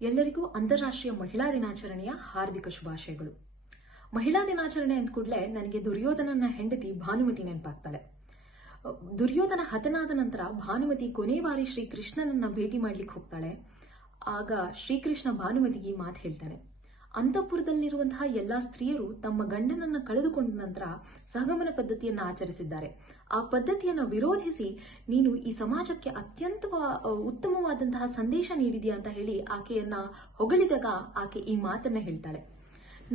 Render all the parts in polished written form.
ಎಲ್ಲರಿಗೂ ಅಂತಾರಾಷ್ಟ್ರೀಯ ಮಹಿಳಾ ದಿನಾಚರಣೆಯ ಹಾರ್ದಿಕ ಶುಭಾಶಯಗಳು. ಮಹಿಳಾ ದಿನಾಚರಣೆ ಅಂದ ಕೂಡಲೇ ನನಗೆ ದುರ್ಯೋಧನನ ಹೆಂಡತಿ ಭಾನುಮತಿ ನೆನಪಾಗ್ತಾಳೆ. ದುರ್ಯೋಧನ ಹತನಾದ ನಂತರ ಭಾನುಮತಿ ಕೊನೆ ಬಾರಿ ಶ್ರೀಕೃಷ್ಣನನ್ನ ಭೇಟಿ ಮಾಡ್ಲಿಕ್ಕೆ ಹೋಗ್ತಾಳೆ. ಆಗ ಶ್ರೀಕೃಷ್ಣ ಭಾನುಮತಿಗೆ ಮಾತು ಹೇಳ್ತಾನೆ, ಅಂತಃಪುರದಲ್ಲಿರುವಂತಹ ಎಲ್ಲಾ ಸ್ತ್ರೀಯರು ತಮ್ಮ ಗಂಡನನ್ನ ಕಳೆದುಕೊಂಡ ನಂತರ ಸಹಗಮನ ಪದ್ಧತಿಯನ್ನು ಆಚರಿಸಿದ್ದಾರೆ. ಆ ಪದ್ಧತಿಯನ್ನು ವಿರೋಧಿಸಿ ನೀನು ಈ ಸಮಾಜಕ್ಕೆ ಅತ್ಯಂತ ಉತ್ತಮವಾದಂತಹ ಸಂದೇಶ ನೀಡಿದೆಯಾ ಅಂತ ಹೇಳಿ ಆಕೆಯನ್ನ ಹೊಗಳಿದಾಗ ಆಕೆ ಈ ಮಾತನ್ನ ಹೇಳ್ತಾಳೆ,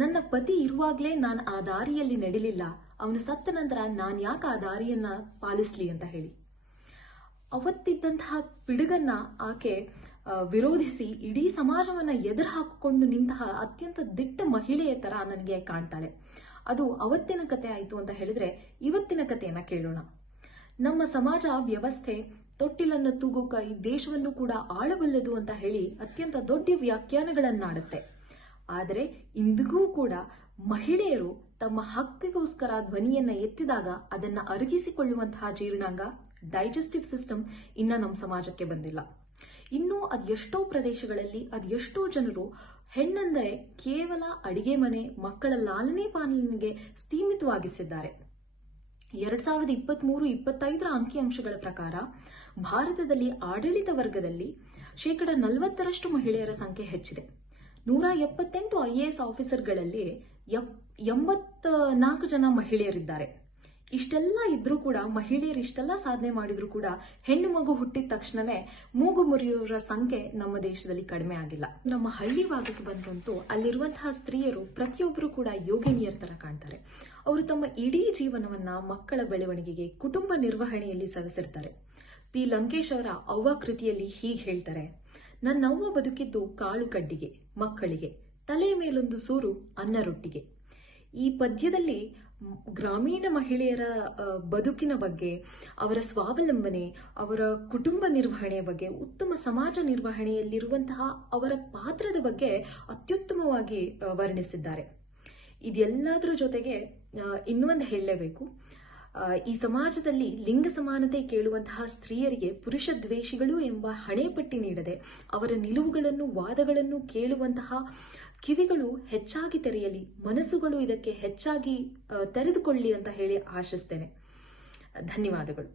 ನನ್ನ ಪತಿ ಇರುವಾಗ್ಲೇ ನಾನು ಆ ದಾರಿಯಲ್ಲಿ ನಡೆಯಲಿಲ್ಲ, ಅವನು ಸತ್ತ ನಂತರ ನಾನು ಯಾಕೆ ಆ ದಾರಿಯನ್ನ ಪಾಲಿಸ್ಲಿ ಅಂತ ಹೇಳಿ. ಅವತ್ತಿದ್ದಂತಹ ಪಿಡುಗನ್ನ ಆಕೆ ವಿರೋಧಿಸಿ ಇಡೀ ಸಮಾಜವನ್ನ ಎದುರು ಹಾಕಿಕೊಂಡು ನಿಂತಹ ಅತ್ಯಂತ ದಿಟ್ಟ ಮಹಿಳೆಯ ತರ ನನಗೆ ಕಾಣ್ತಾಳೆ. ಅದು ಅವತ್ತಿನ ಕತೆ ಆಯ್ತು ಅಂತ ಹೇಳಿದ್ರೆ ಇವತ್ತಿನ ಕಥೆಯನ್ನ ಕೇಳೋಣ. ನಮ್ಮ ಸಮಾಜ ವ್ಯವಸ್ಥೆ ತೊಟ್ಟಿಲನ್ನು ತೂಗುಕ ಈ ದೇಶವನ್ನು ಕೂಡ ಆಳಬಲ್ಲದು ಅಂತ ಹೇಳಿ ಅತ್ಯಂತ ದೊಡ್ಡ ವ್ಯಾಖ್ಯಾನಗಳನ್ನಾಡುತ್ತೆ. ಆದರೆ ಇಂದಿಗೂ ಕೂಡ ಮಹಿಳೆಯರು ತಮ್ಮ ಹಕ್ಕಿಗೋಸ್ಕರ ಧ್ವನಿಯನ್ನ ಎತ್ತಿದಾಗ ಅದನ್ನ ಅರಗಿಸಿಕೊಳ್ಳುವಂತಹ ಜೀರ್ಣಾಂಗ ಡೈಜೆಸ್ಟಿವ್ ಸಿಸ್ಟಮ್ ಇನ್ನ ನಮ್ಮ ಸಮಾಜಕ್ಕೆ ಬಂದಿಲ್ಲ. ಇನ್ನು ಅದೆಷ್ಟೋ ಪ್ರದೇಶಗಳಲ್ಲಿ ಅದೆಷ್ಟೋ ಜನರು ಹೆಣ್ಣಂದರೆ ಕೇವಲ ಅಡಿಗೆ ಮನೆ, ಮಕ್ಕಳ ಲಾಲನೆ ಪಾಲನೆಗೆ ಸೀಮಿತವಾಗಿಸಿದ್ದಾರೆ. 2023-25 ಅಂಕಿಅಂಶಗಳ ಪ್ರಕಾರ ಭಾರತದಲ್ಲಿ ಆಡಳಿತ ವರ್ಗದಲ್ಲಿ 40% ಮಹಿಳೆಯರ ಸಂಖ್ಯೆ ಹೆಚ್ಚಿದೆ. 178 IAS ಆಫೀಸರ್ಗಳಲ್ಲಿ 84 ಜನ ಮಹಿಳೆಯರಿದ್ದಾರೆ. ಇಷ್ಟೆಲ್ಲ ಇದ್ರೂ ಕೂಡ ಮಹಿಳೆಯರು ಇಷ್ಟೆಲ್ಲ ಸಾಧನೆ ಮಾಡಿದ್ರು ಕೂಡ ಹೆಣ್ಣು ಮಗು ಹುಟ್ಟಿದ ತಕ್ಷಣನೇ ಮೂಗು ಮುರಿಯೋರ ಸಂಖ್ಯೆ ನಮ್ಮ ದೇಶದಲ್ಲಿ ಕಡಿಮೆ ಆಗಿಲ್ಲ. ನಮ್ಮ ಹಳ್ಳಿ ಭಾಗಕ್ಕೆ ಬಂದ್ರಂತೂ ಅಲ್ಲಿರುವಂತಹ ಸ್ತ್ರೀಯರು ಪ್ರತಿಯೊಬ್ಬರು ಕೂಡ ಯೋಗಿನಿಯರ ತರ ಕಾಣ್ತಾರೆ. ಅವರು ತಮ್ಮ ಇಡೀ ಜೀವನವನ್ನ ಮಕ್ಕಳ ಬೆಳವಣಿಗೆಗೆ, ಕುಟುಂಬ ನಿರ್ವಹಣೆಯಲ್ಲಿ ಸವೆಸಿರ್ತಾರೆ. ಪಿ ಲಂಕೇಶ್ ಅವರ ಅವ್ವ ಕೃತಿಯಲ್ಲಿ ಹೀಗೆ ಹೇಳ್ತಾರೆ, ನನ್ನವ್ವ ಬದುಕಿದ್ದು ಕಾಳು ಕಡ್ಡಿಗೆ, ಮಕ್ಕಳಿಗೆ, ತಲೆಯ ಮೇಲೊಂದು ಸೂರು ಅನ್ನ ರೊಟ್ಟಿಗೆ. ಈ ಪದ್ಯದಲ್ಲಿ ಗ್ರಾಮೀಣ ಮಹಿಳೆಯರ ಬದುಕಿನ ಬಗ್ಗೆ, ಅವರ ಸ್ವಾವಲಂಬನೆ, ಅವರ ಕುಟುಂಬ ನಿರ್ವಹಣೆಯ ಬಗ್ಗೆ, ಉತ್ತಮ ಸಮಾಜ ನಿರ್ವಹಣೆಯಲ್ಲಿರುವಂತಹ ಅವರ ಪಾತ್ರದ ಬಗ್ಗೆ ಅತ್ಯುತ್ತಮವಾಗಿ ವರ್ಣಿಸಿದ್ದಾರೆ. ಇದೆಲ್ಲದರ ಜೊತೆಗೆ ಇನ್ನೊಂದು ಹೇಳಲೇಬೇಕು, ಈ ಸಮಾಜದಲ್ಲಿ ಲಿಂಗ ಸಮಾನತೆ ಕೇಳುವಂತಹ ಸ್ತ್ರೀಯರಿಗೆ ಪುರುಷ ದ್ವೇಷಿಗಳು ಎಂಬ ಹಣೆಪಟ್ಟಿ ನೀಡದೆ ಅವರ ನಿಲುವುಗಳನ್ನು, ವಾದಗಳನ್ನು ಕೇಳುವಂತಹ ಕಿವಿಗಳು ಹೆಚ್ಚಾಗಿ ತೆರೆಯಲಿ, ಮನಸ್ಸುಗಳು ಇದಕ್ಕೆ ಹೆಚ್ಚಾಗಿ ತೆರೆದುಕೊಳ್ಳಿ ಅಂತ ಹೇಳಿ ಆಶಿಸ್ತೇನೆ. ಧನ್ಯವಾದಗಳು.